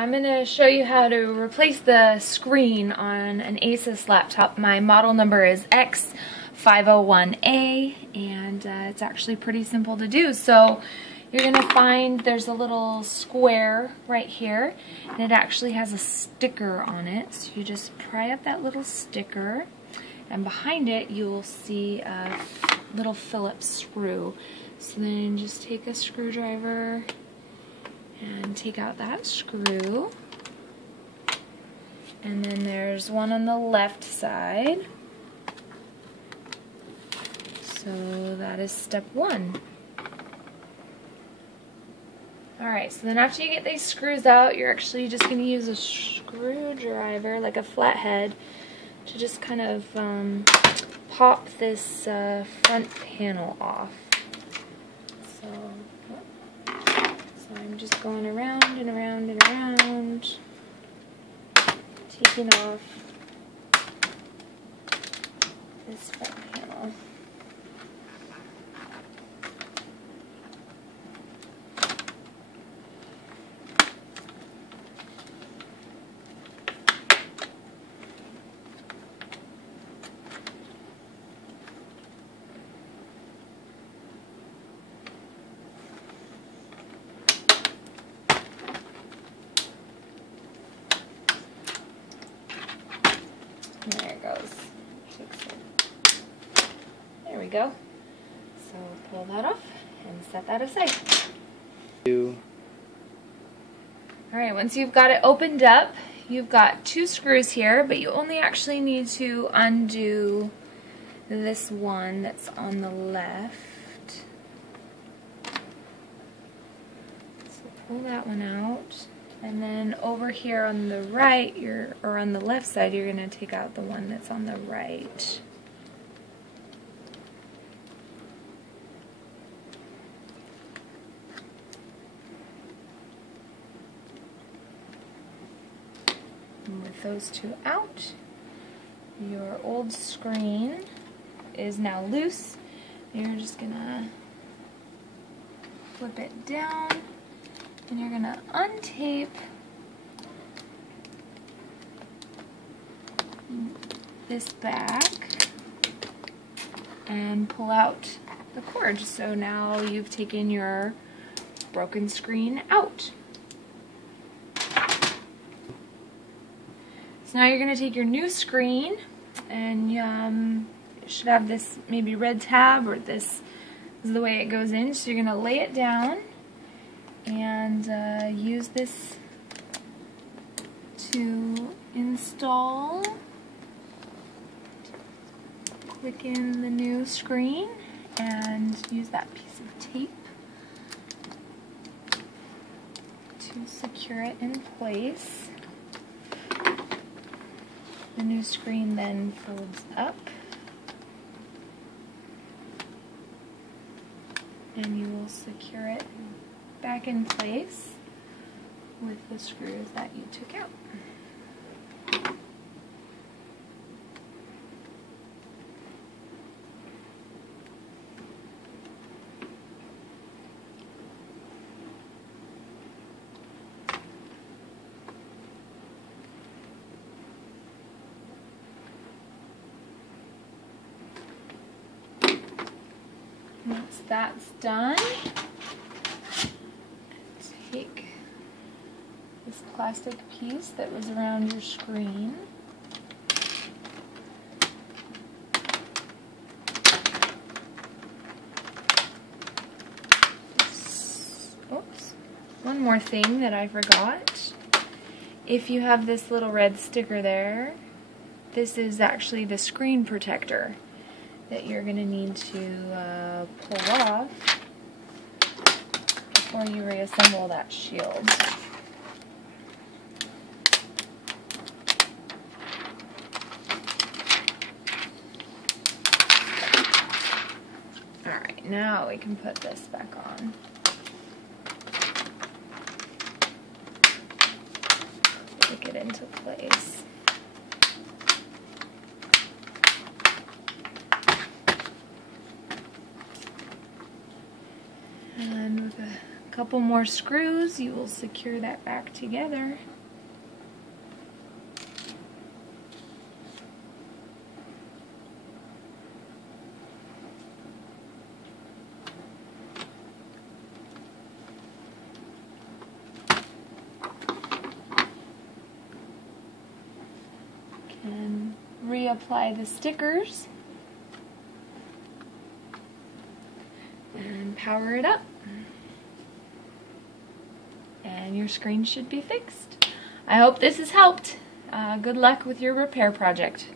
I'm going to show you how to replace the screen on an ASUS laptop. My model number is X501A, and it's actually pretty simple to do. So you're going to find there's a little square right here, and it actually has a sticker on it. So you just pry up that little sticker, and behind it you'll see a little Phillips screw. So then just take a screwdriver and take out that screw. And then there's one on the left side. So that is step one. Alright, so then after you get these screws out, you're actually just going to use a screwdriver, like a flathead, to just kind of pop this front panel off. So I'm just going around and around and around, taking off this front panel. There it goes. There we go. So pull that off and set that aside. Alright, once you've got it opened up, you've got two screws here, but you only actually need to undo this one that's on the left. So pull that one out. And then over here on the right, or on the left side, you're going to take out the one that's on the right. And with those two out, your old screen is now loose. You're just going to flip it down. And you're going to untape this back and pull out the cord. So now you've taken your broken screen out. So now you're going to take your new screen, and you should have this maybe red tab, or this is the way it goes in. So you're going to lay it down and use this to install. Click in the new screen and use that piece of tape to secure it in place. The new screen then folds up, and you will secure it back in place with the screws that you took out. Once that's done, take this plastic piece that was around your screen, oops, one more thing that I forgot. If you have this little red sticker there, this is actually the screen protector that you're going to need to pull off before you reassemble that shield. Alright, now we can put this back on. Take it into place. couple more screws, you will secure that back together. And reapply the stickers and power it up, and your screen should be fixed. I hope this has helped. Good luck with your repair project.